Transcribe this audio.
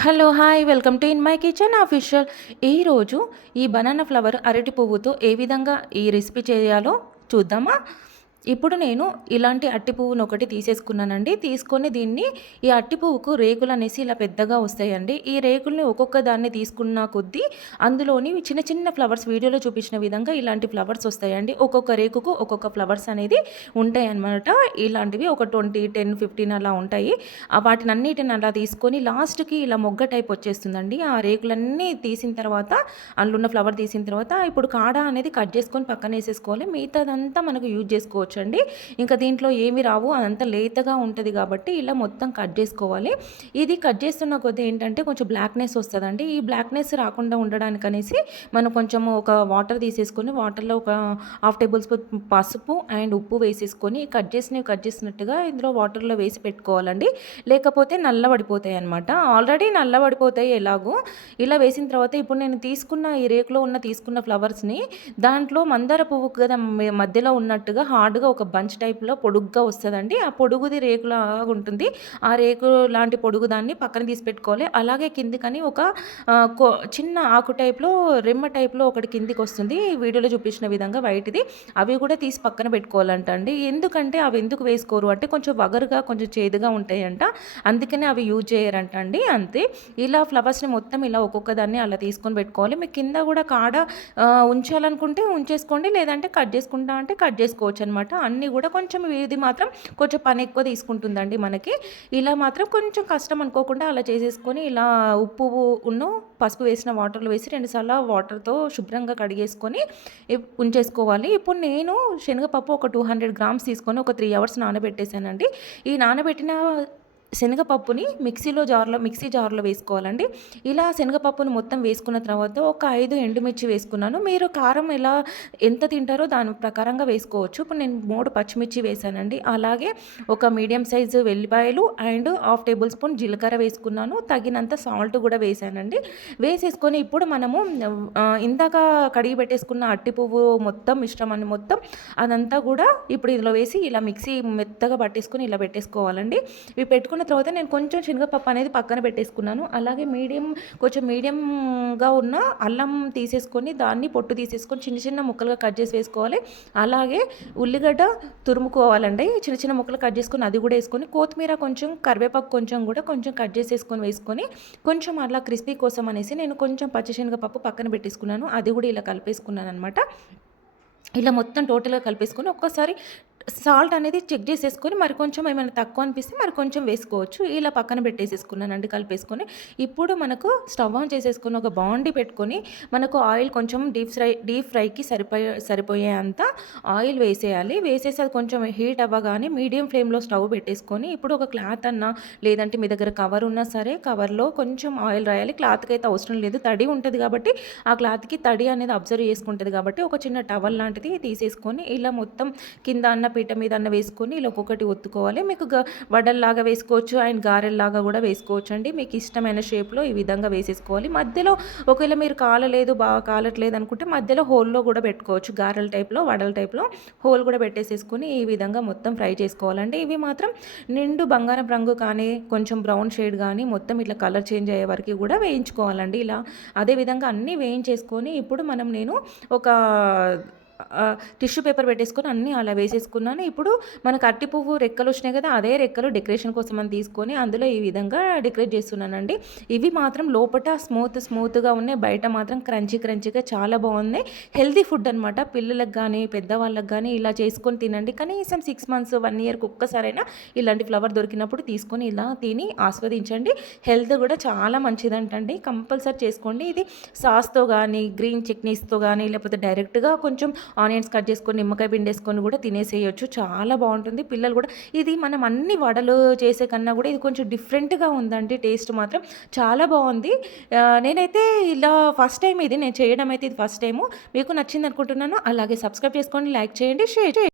Hello hi welcome to in my kitchen official ఈరోజు ఈ banana flower అరటి పువ్వుతో ఏ విధంగా ఈ రెసిపీ చేయాలో చూద్దామా? ఇప్పుడు నేను ఇలాంటి అట్టి పువ్వును ఒకటి తీసేసుకున్నానండి. తీసుకొని దీన్ని ఈ అట్టి పువ్వుకు రేకులు అనేసి ఇలా పెద్దగా వస్తాయండి. ఈ రేకుల్ని ఒక్కొక్క దాన్ని తీసుకున్న కొద్దీ అందులోని చిన్న చిన్న ఫ్లవర్స్ వీడియోలో చూపించిన విధంగా ఇలాంటి ఫ్లవర్స్ వస్తాయండి. ఒక్కొక్క రేకుకు ఒక్కొక్క ఫ్లవర్స్ అనేది ఉంటాయి అన్నమాట ఇలాంటివి ఒక ట్వంటీ టెన్ ఫిఫ్టీన్ అలా ఉంటాయి. వాటిని అన్నిటిని అలా తీసుకొని లాస్ట్కి ఇలా మొగ్గ టైప్ వచ్చేస్తుందండి. ఆ రేకులన్నీ తీసిన తర్వాత అందులో ఉన్న ఫ్లవర్ తీసిన తర్వాత ఇప్పుడు కాడ అనేది కట్ చేసుకొని పక్కన వేసేసుకోవాలి. మిగతాదంతా మనకు యూజ్ చేసుకోవచ్చు. అండి ఇంకా దీంట్లో ఏమి రావు అదంతా లేతగా ఉంటుంది కాబట్టి ఇలా మొత్తం కట్ చేసుకోవాలి. ఇది కట్ చేస్తున్న కొద్ది ఏంటంటే కొంచెం బ్లాక్నెస్ వస్తుందండి. ఈ బ్లాక్నెస్ రాకుండా ఉండడానికి అనేసి మనం కొంచెం ఒక వాటర్ తీసేసుకొని వాటర్లో ఒక హాఫ్ టేబుల్ స్పూన్ పసుపు అండ్ ఉప్పు వేసేసుకొని కట్ చేసినవి కట్ చేసినట్టుగా ఇందులో వాటర్లో వేసి పెట్టుకోవాలండి. లేకపోతే నల్లబడిపోతాయి అనమాట ఆల్రెడీ నల్లబడిపోతాయి ఎలాగో. ఇలా వేసిన తర్వాత ఇప్పుడు నేను తీసుకున్న ఈ రేకులో ఉన్న తీసుకున్న ఫ్లవర్స్ని దాంట్లో మందార పువ్వు కదా మధ్యలో ఉన్నట్టుగా హార్డ్ హార్డ్గా ఒక బంచ్ టైప్లో పొడుగ్గా వస్తుందండి. ఆ పొడుగుది రేకులాగా ఉంటుంది. ఆ రేకు లాంటి పొడుగు దాన్ని పక్కన తీసి పెట్టుకోవాలి. అలాగే కిందికని ఒక చిన్న ఆకు టైప్లో రెమ్మ టైప్లో ఒకటి కిందికి వస్తుంది. వీడియోలో చూపించిన విధంగా వైట్ది. అవి కూడా తీసి పక్కన పెట్టుకోవాలంట అండి. ఎందుకంటే అవి ఎందుకు వేసుకోరు అంటే కొంచెం వగరుగా కొంచెం చేదుగా ఉంటాయంట. అందుకనే అవి యూజ్ చేయరంట అండి. అంతే. ఇలా ఫ్లవర్స్ని మొత్తం ఇలా ఒక్కొక్క దాన్ని అలా తీసుకొని పెట్టుకోవాలి. మీ కింద కూడా కాడ ఉంచాలనుకుంటే ఉంచేసుకోండి. లేదంటే కట్ చేసుకుంటా అంటే కట్ చేసుకోవచ్చు అనమాట అనమాట. అన్నీ కూడా కొంచెం ఇది మాత్రం కొంచెం పని ఎక్కువ తీసుకుంటుందండి మనకి. ఇలా మాత్రం కొంచెం కష్టం అనుకోకుండా అలా చేసేసుకొని ఇలా ఉప్పు ఉన్న పసుపు వేసిన వాటర్లో వేసి రెండుసార్లు వాటర్తో శుభ్రంగా కడిగేసుకొని ఉంచేసుకోవాలి. ఇప్పుడు నేను శనగపప్పు ఒక టూ హండ్రెడ్ గ్రామ్స్ తీసుకొని ఒక త్రీ అవర్స్ నానబెట్టేశానండి. ఈ నానబెట్టిన శనగపప్పుని మిక్సీలో జార్లో మిక్సీ జార్లో వేసుకోవాలండి. ఇలా శనగపప్పును మొత్తం వేసుకున్న తర్వాత ఒక ఐదు ఎండుమిర్చి వేసుకున్నాను. మీరు కారం ఎలా ఎంత తింటారో దాని ప్రకారంగా వేసుకోవచ్చు. ఇప్పుడు నేను మూడు పచ్చిమిర్చి వేసానండి. అలాగే ఒక మీడియం సైజు వెల్లిపాయలు అండ్ హాఫ్ టేబుల్ స్పూన్ జీలకర్ర వేసుకున్నాను. తగినంత సాల్ట్ కూడా వేసానండి. వేసేసుకొని ఇప్పుడు మనము ఇందాక కడిగి పెట్టేసుకున్న అట్టి పువ్వు మొత్తం మిశ్రమాన్ని మొత్తం అదంతా కూడా ఇప్పుడు ఇందులో వేసి ఇలా మిక్సీ మెత్తగా పట్టేసుకొని ఇలా పెట్టేసుకోవాలండి. ఇవి పెట్టుకుని వేసుకున్న తర్వాత నేను కొంచెం శనగపప్పు అనేది పక్కన పెట్టేసుకున్నాను. అలాగే మీడియం కొంచెం మీడియంగా ఉన్న అల్లం తీసేసుకొని దాన్ని పొట్టు తీసేసుకొని చిన్న చిన్న ముక్కలుగా కట్ చేసి వేసుకోవాలి. అలాగే ఉల్లిగడ్డ తురుముకోవాలండి. చిన్న చిన్న ముక్కలు కట్ చేసుకొని అది కూడా వేసుకొని కొత్తిమీర కొంచెం కరివేపాకు కొంచెం కూడా కొంచెం కట్ చేసేసుకొని వేసుకొని కొంచెం అలా క్రిస్పీ కోసం అనేసి నేను కొంచెం పచ్చిశనగపప్పు పక్కన పెట్టేసుకున్నాను. అది కూడా ఇలా కలిపేసుకున్నాను అనమాట ఇలా మొత్తం టోటల్గా కలిపేసుకొని ఒక్కసారి సాల్ట్ అనేది చెక్ చేసేసుకొని మరి కొంచెం ఏమైనా తక్కువ అనిపిస్తే మరి కొంచెం వేసుకోవచ్చు. ఇలా పక్కన పెట్టేసేసుకున్నానండి కలిపేసుకొని. ఇప్పుడు మనకు స్టవ్ ఆన్ చేసేసుకొని ఒక బాండి పెట్టుకొని మనకు ఆయిల్ కొంచెం డీప్ ఫ్రై డీప్ ఫ్రైకి సరిపోయే సరిపోయేంత ఆయిల్ వేసేయాలి. వేసేసి అది కొంచెం హీట్ అవ్వగానే మీడియం ఫ్లేమ్లో స్టవ్ పెట్టేసుకొని ఇప్పుడు ఒక క్లాత్ అన్నా లేదంటే మీ దగ్గర కవర్ ఉన్నా సరే కవర్లో కొంచెం ఆయిల్ రాయాలి. క్లాత్కి అయితే అవసరం లేదు. తడి ఉంటుంది కాబట్టి ఆ క్లాత్కి తడి అనేది అబ్జర్వ్ చేసుకుంటుంది కాబట్టి ఒక చిన్న టవల్ లాంటిది తీసేసుకొని ఇలా మొత్తం కింద అన్న పీట మీద అన్న వేసుకొని ఇలా ఒక్కొక్కటి ఒత్తుకోవాలి. మీకు వడల్లాగా వేసుకోవచ్చు అండ్ గారెల్లాగా కూడా వేసుకోవచ్చు అండి మీకు ఇష్టమైన షేప్లో ఈ విధంగా వేసేసుకోవాలి. మధ్యలో ఒకవేళ మీరు కాలలేదు బాగా కాలట్లేదు అనుకుంటే మధ్యలో హోల్లో కూడా పెట్టుకోవచ్చు. గారెల టైప్లో వడల టైప్లో హోల్ కూడా పెట్టేసేసుకొని ఈ విధంగా మొత్తం ఫ్రై చేసుకోవాలండి. ఇవి మాత్రం నిండు బంగారం రంగు కానీ కొంచెం బ్రౌన్ షేడ్ కానీ మొత్తం ఇట్లా కలర్ చేంజ్ అయ్యే వరకు కూడా వేయించుకోవాలండి. ఇలా అదేవిధంగా అన్నీ వేయించేసుకొని ఇప్పుడు మనం నేను ఒక టిష్యూ పేపర్ పెట్టేసుకొని అన్నీ అలా వేసేసుకున్నాను. ఇప్పుడు మనకు అట్టి పువ్వు రెక్కలు వచ్చినాయి కదా అదే రెక్కలు డెకరేషన్ కోసం అని తీసుకొని అందులో ఈ విధంగా డెకరేట్ చేస్తున్నానండి. ఇవి మాత్రం లోపల స్మూత్ స్మూత్గా ఉన్నాయి. బయట మాత్రం క్రంచీ క్రంచీగా చాలా బాగుంది హెల్తీ ఫుడ్ అనమాట పిల్లలకు కానీ పెద్దవాళ్ళకి కానీ ఇలా చేసుకొని తినండి. కనీసం సిక్స్ మంత్స్ వన్ ఇయర్కి ఒక్కసారైనా ఇలాంటి ఫ్లవర్ దొరికినప్పుడు తీసుకొని ఇలా తిని ఆస్వాదించండి. హెల్త్ కూడా చాలా మంచిదంటండి. కంపల్సరీ చేసుకోండి. ఇది సాస్తో కానీ గ్రీన్ చట్నీస్తో కానీ లేకపోతే డైరెక్ట్గా కొంచెం ఆనియన్స్ కట్ చేసుకొని నిమ్మకాయ పిండేసుకొని కూడా తినేసేయచ్చు. చాలా బాగుంటుంది. పిల్లలు కూడా ఇది మనం అన్ని వడలు చేసే కన్నా కూడా ఇది కొంచెం డిఫరెంట్గా ఉందండి. టేస్ట్ మాత్రం చాలా బాగుంది. నేనైతే ఇలా ఫస్ట్ టైం ఇది నేను చేయడం అయితే ఇది ఫస్ట్ టైము. మీకు నచ్చింది అనుకుంటున్నాను అలాగే సబ్స్క్రైబ్ చేసుకోండి లైక్ చేయండి షేర్ చేయండి.